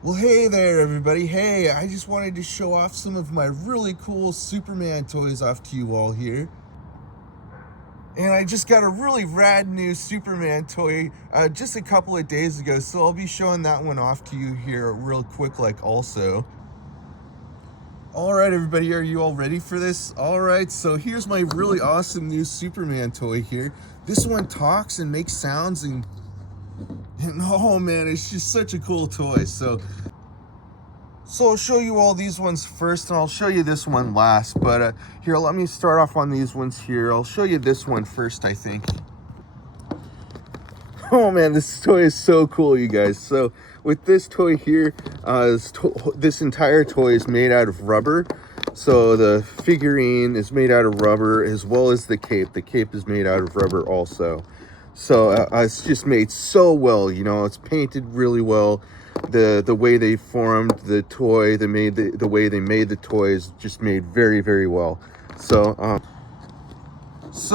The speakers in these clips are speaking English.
Well, hey there, everybody. Hey, I just wanted to show off some of my really cool Superman toys off to you all here. And I just got a really rad new Superman toy just a couple of days ago, so I'll be showing that one off to you here real quick, like also. All right, everybody, are you all ready for this? All right, so here's my really awesome new Superman toy here. This one talks and makes sounds and oh man, it's just such a cool toy. So I'll show you all these ones first, and I'll show you this one last. But here, let me start off on these ones here. I'll show you this one first, I think. Oh man, this toy is so cool, you guys. So with this toy here, this entire toy is made out of rubber. So the figurine is made out of rubber, as well as the cape. The cape is made out of rubber also. So it's just made so well, you know, it's painted really well. The way they formed the toy, the way they made the toy is just made very, very well. So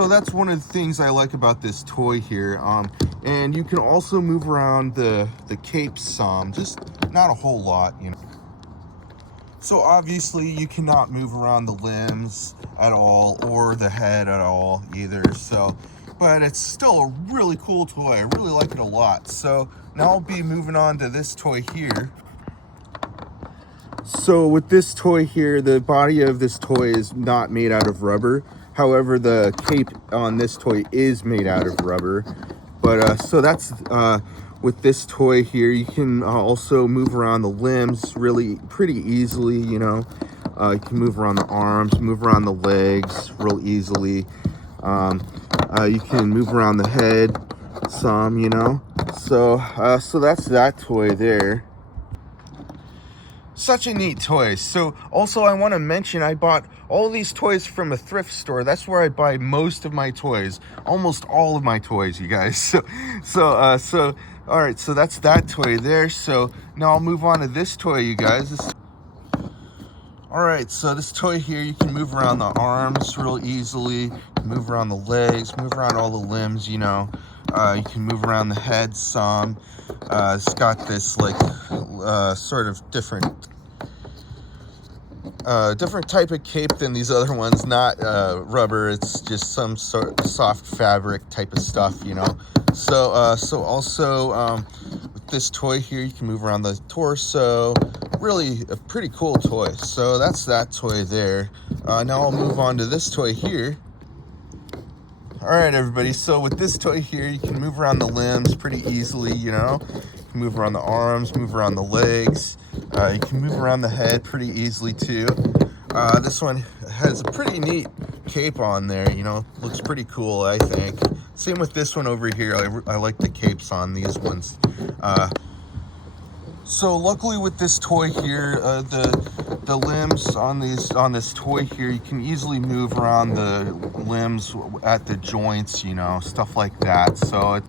that's one of the things I like about this toy here. And you can also move around the cape some, just not a whole lot, you know. So obviously you cannot move around the limbs at all or the head at all either. But it's still a really cool toy. I really like it a lot. So now I'll be moving on to this toy here. So with this toy here, the body of this toy is not made out of rubber. However, the cape on this toy is made out of rubber. But so that's with this toy here, you can also move around the limbs really pretty easily, you know. You can move around the arms, move around the legs real easily. You can move around the head some, you know. So that's that toy there. Such a neat toy. So also I want to mention I bought all these toys from a thrift store. That's where I buy most of my toys, almost all of my toys, you guys. So all right, so that's that toy there. So now I'll move on to this toy, you guys. All right, so this toy here, you can move around the arms real easily, move around the legs, move around all the limbs, you know. You can move around the head some. It's got this like sort of different type of cape than these other ones, not rubber. It's just some sort of soft fabric type of stuff, you know. So also with this toy here, you can move around the torso. Really a pretty cool toy. So that's that toy there. Now I'll move on to this toy here. All right, everybody. So with this toy here, you can move around the limbs pretty easily, you know. You can move around the arms, move around the legs. You can move around the head pretty easily too. This one has a pretty neat cape on there, you know. Looks pretty cool, I think. Same with this one over here. I like the capes on these ones. So luckily with this toy here, the limbs on this toy here, you can easily move around the limbs at the joints, you know, stuff like that. So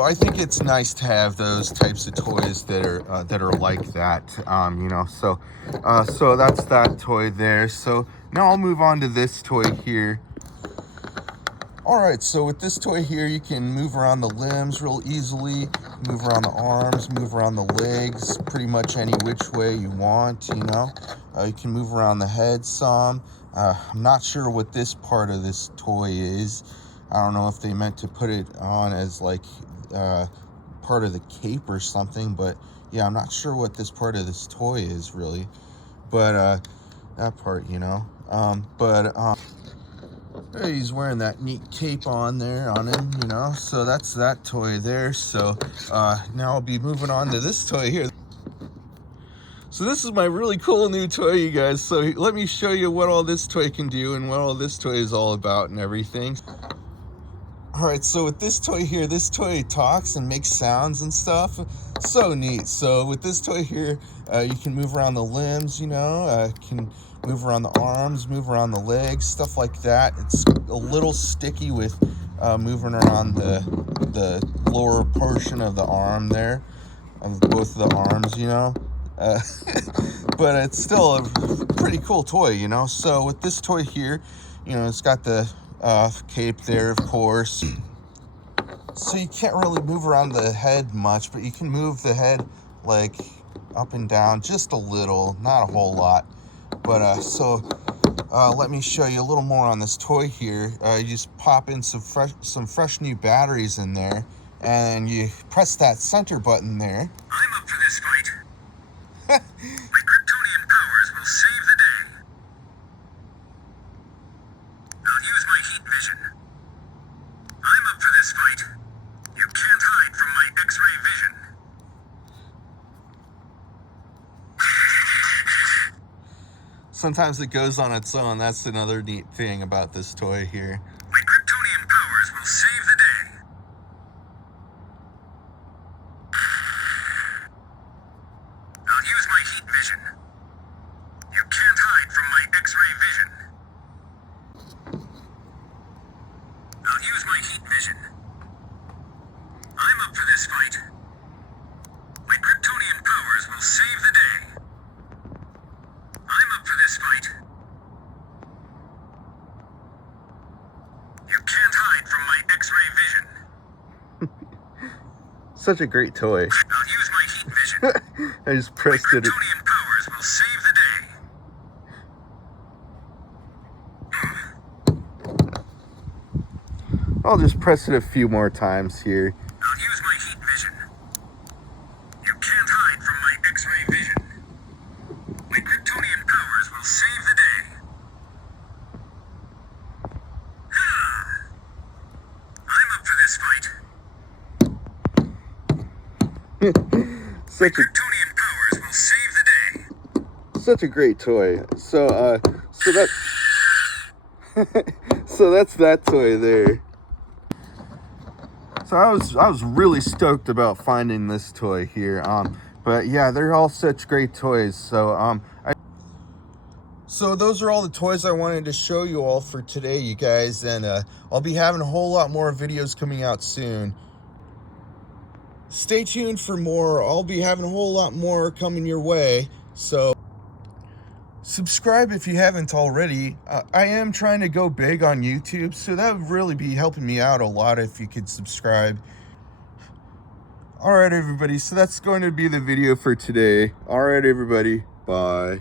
I think it's nice to have those types of toys that are like that, you know. So that's that toy there. So now I'll move on to this toy here. All right, so with this toy here, you can move around the limbs real easily, move around the arms, move around the legs, pretty much any which way you want, you know. You can move around the head some. I'm not sure what this part of this toy is. I don't know if they meant to put it on as like part of the cape or something, but yeah, I'm not sure what this part of this toy is really. But that part, you know. He's wearing that neat cape on him, you know. So that's that toy there. So now I'll be moving on to this toy here. So this is my really cool new toy, you guys. So let me show you what all this toy can do and what all this toy is all about and everything. All right, so with this toy here, this toy talks and makes sounds and stuff. So neat. So with this toy here, you can move around the limbs, you know, can move around the arms, move around the legs, stuff like that. It's a little sticky with moving around the lower portion of the arm there, of both of the arms, you know. But it's still a pretty cool toy, you know. So with this toy here, you know, it's got the cape there, of course. So you can't really move around the head much, but you can move the head like up and down just a little, not a whole lot. But let me show you a little more on this toy here. You just pop in some fresh new batteries in there, and you press that center button there. I'm up for this fight. My Kryptonian powers will save the day. I'll use my heat vision. I'm up for this fight. You can't hide from my X-ray vision. Sometimes it goes on its own. That's another neat thing about this toy here. My Kryptonian powers will save the day. I'll use my heat vision. You can't hide from my X-ray vision. I'll use my heat vision. I'm up for this fight. My Kryptonian powers will save the day. I'm up for this fight. You can't hide from my X-ray vision. Such a great toy. I'll use my heat vision. I just My pressed it. Kryptonian powers will save the day. I'll just press it a few more times here. I'll use my heat vision. You can't hide from my X-ray vision. My Kryptonian powers will save the day. I'm up for this fight. Such Kryptonian powers will save the day. such a great toy. So that's that toy there. So I was really stoked about finding this toy here. But yeah, they're all such great toys. So so those are all the toys I wanted to show you all for today, you guys, and I'll be having a whole lot more videos coming out soon. Stay tuned for more. I'll be having a whole lot more coming your way. So subscribe if you haven't already. I am trying to go big on YouTube, so that would really be helping me out a lot if you could subscribe. All right, everybody. So that's going to be the video for today. All right, everybody. Bye.